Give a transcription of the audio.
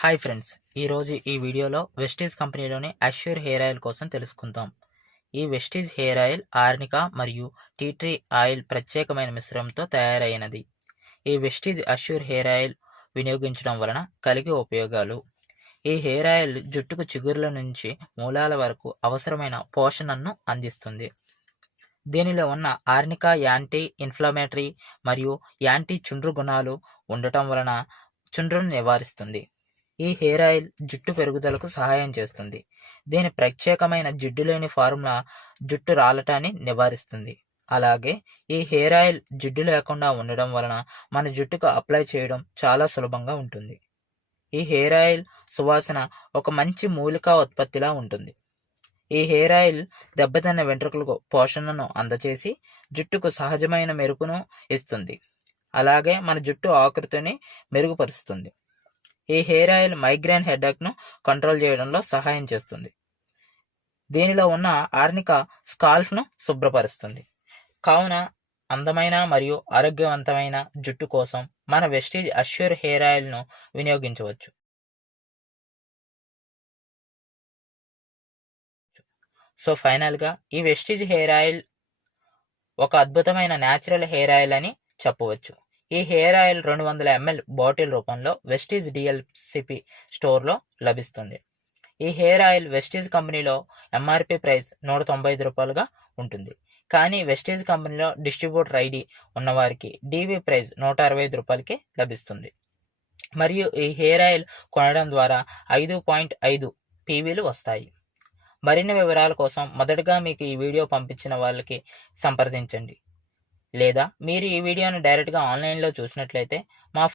Hi friends, ఈరోజు ఈ వీడియోలో వెస్టీజ్ కంపెనీలోని అష్యూర్ హెయిర్ ఆయిల్ కోసం తెలుసుకుందాం. ఈ వెస్టీజ్ హెయిర్ ఆయిల్ ఆర్నికా మరియు టీ ట్రీ ఆయిల్ ప్రత్యేకమైన మిశ్రమంతో తయారైనది. ఈ వెస్టీజ్ అష్యూర్ హెయిర్ ఆయిల్ వినియోగించడం వలన కలిగే ఉపయోగాలు: ఈ హెయిర్ ఆయిల్ జుట్టుకు చిగుర్ల నుంచి మూలాల వరకు అవసరమైన పోషణను అందిస్తుంది. దీనిలో ఉన్న ఆర్నికా యాంటీ ఇన్ఫ్లమేటరీ మరియు యాంటీ చుండ్రు గుణాలు ఉండటం వలన చుండ్రును నివారిస్తుంది. ఈ హెయిర్ ఆయిల్ జుట్టు పెరుగుదలకు సహాయం చేస్తుంది. దీని ప్రత్యేకమైన జిడ్డు లేని ఫార్ములా జుట్టు రాలటాన్ని నివారిస్తుంది. అలాగే ఈ హెయిర్ ఆయిల్ జిడ్డు లేకుండా ఉండడం వలన మన జుట్టుకు అప్లై చేయడం చాలా సులభంగా ఉంటుంది. ఈ హెయిర్ ఆయిల్ సువాసన ఒక మంచి మూలికా ఉత్పత్తిలా ఉంటుంది. ఈ హెయిర్ ఆయిల్ దెబ్బతిన్న వెంట్రుకలకు పోషణను అందచేసి జుట్టుకు సహజమైన మెరుపును ఇస్తుంది. అలాగే మన జుట్టు ఆకృతిని మెరుగుపరుస్తుంది. ఈ హెయిర్ ఆయిల్ మైగ్రేన్ హెడేక్ను కంట్రోల్ చేయడంలో సహాయం చేస్తుంది. దీనిలో ఉన్న ఆర్నికా స్కాల్ప్ను శుభ్రపరుస్తుంది. కావున అందమైన మరియు ఆరోగ్యవంతమైన జుట్టు కోసం మన వెస్టీజ్ అష్యూర్ హెయిర్ ఆయిల్ను వినియోగించవచ్చు. సో ఫైనల్గా ఈ వెస్టీజ్ హెయిర్ ఆయిల్ ఒక అద్భుతమైన న్యాచురల్ హెయిర్ ఆయిల్ అని చెప్పవచ్చు. ఈ హెయిర్ ఆయిల్ 200 ml బాటిల్ రూపంలో వెస్టీజ్ డిఎల్సిపి స్టోర్లో లభిస్తుంది. ఈ హెయిర్ ఆయిల్ వెస్టీజ్ కంపెనీలో ఎంఆర్పి ప్రైస్ ₹195గా ఉంటుంది. కానీ వెస్టీజ్ కంపెనీలో డిస్ట్రిబ్యూటర్ ఐడి ఉన్నవారికి డీబీ ప్రైస్ ₹165కి లభిస్తుంది. మరియు ఈ హెయిర్ ఆయిల్ కొనడం ద్వారా 5.5 పీవీలు వస్తాయి. మరిన్ని వివరాల కోసం మొదటగా మీకు ఈ వీడియో పంపించిన వాళ్ళకి సంప్రదించండి. లేదా మీరు ఈ వీడియోను డైరెక్ట్గా ఆన్లైన్లో చూసినట్లయితే మా